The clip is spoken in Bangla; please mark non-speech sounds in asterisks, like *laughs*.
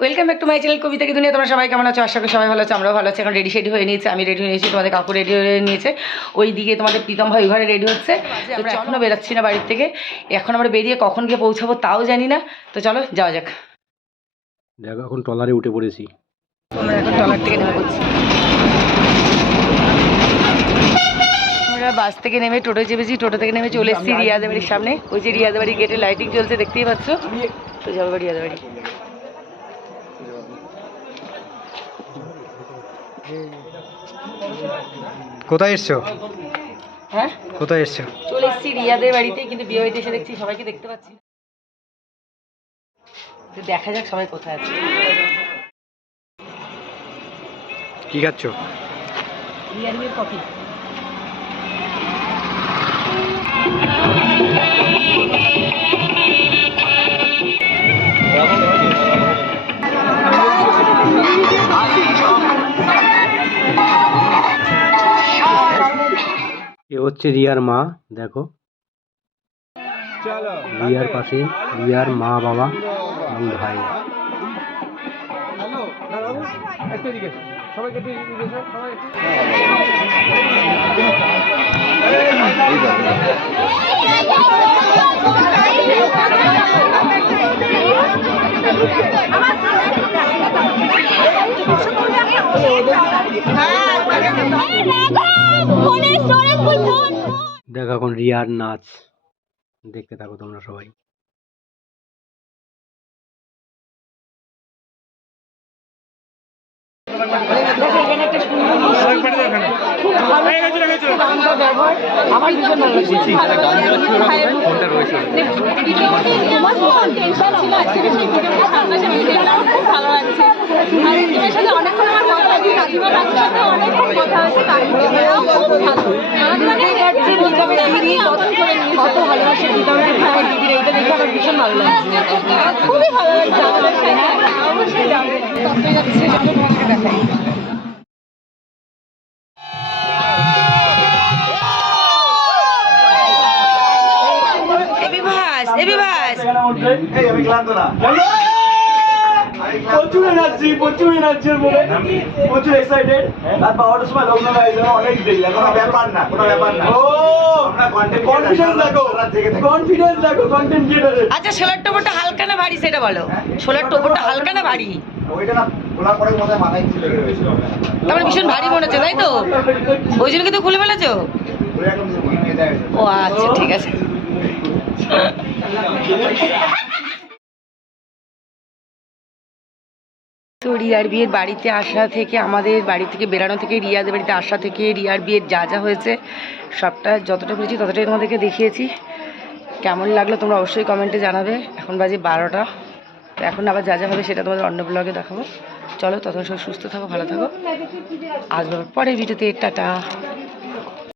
Welcome back to my channel কবিতা কি দুনিয়া? তোমরা সবাই কেমন আছো? আশা করি সবাই ভালো আছো আমরাও ভালো আছি। এখন রেডি সেডি হয়ে নিয়েছে। আমি রেডি হয়ে নিয়েছি তোমাদের কাকু রেডি হয়ে নিয়েছে। ওই দিকে তোমাদের প্রীতম ভাই ওই ঘরে রেডি হচ্ছে। তো আমরা এখনও বেরোচ্ছি না বাড়ির থেকে। এখন আমরা বেরিয়ে কখন গিয়ে পৌঁছাবো তাও জানি না। তো চলো যাওয়া যাক। দেখো এখন ট্রলারে উঠে পড়েছি। আমরা এখন টলার থেকে নেমে পড়ছি। আমরা বাস থেকে নেমে টোটো চেপেছি টোটো থেকে নেমে চলে এসেছি রিয়াদের বাড়ির সামনে। ওই যে রিয়াদের বাড়ির গেটে লাইটিং চলছে দেখতেই পাচ্ছ? তো যাব রিয়াদের বাড়ি কোথায় এসছো? হ্যাঁ? কোথায় এসছো? চলে এসেছি রিয়াদের বাড়িতে কিন্তু বিয়ে হইতে এসে দেখছি সবাইকে দেখতে পাচ্ছি। দেখা যাক সবাই কোথায় আছে। কি খাচ্ছ? রিয়ার কফি হচ্ছে রিয়ার মা দেখো। রিয়ার পাশে রিয়ার মা বাবা এবং ভাই। দেখো এখন রিয়ার নাচ। দেখতে থাকো তোমরা সবাই। ব্যবহার আমার ভীষণ ভালো লাগছে কত ভালোবাসে ভাই দিদির এইটা দেখে আমার ভীষণ ভালো লাগছে খুবই ভালো লাগছে আমাদের অবশ্যই যাব তত্ত্ব যাচ্ছে চলো তোমাকে দেখাই এবি ভাস এবি ভাস প্রচুর এনার্জি প্রচুর এনার্জি বলে প্রচুর এক্সাইটেড আর বারোটার সময় লগ্ন হয়ে যাবে অনেক দেরি কোনো ব্যাপার না কোনো ব্যাপার না। ও কনফিডেন্স দেখো কনফিডেন্স দেখো। কন্টেন্ট ক্রিয়েটারের আচ্ছা সোলার টোপরটা হালকা না ভারী সেটা বলো? সোলার টোপরটা হালকা না ভারী? ওইটা না খোলার পরে মনে হয় মাথায় কিছু লেগে তারপরে ভীষণ ভারী মনে হচ্ছে তাই তো? ওই জন্য কিন্তু খুলে ফেলেছো? ও আচ্ছা ঠিক আছে। *laughs* তো রিয়ার বিয়ের বাড়িতে আসা থেকে, আমাদের বাড়ি থেকে বেরানো থেকে, রিয়াদের বাড়িতে আসা থেকে রিয়ার বিয়ের যা যা হয়েছে, সবটা যতটা পেরেছি ততটাই তোমাদেরকে দেখিয়েছি। কেমন লাগল তোমরা অবশ্যই কমেন্টে জানাবে। এখন বাজে বারোটা। তো এখন আবার যা যা হবে সেটা তোমাদের অন্য ব্লগে দেখাবো। চলো ততক্ষণ সব সুস্থ থাকো, ভালো থাকো। আসব পরের ভিডিওতে, টাটা।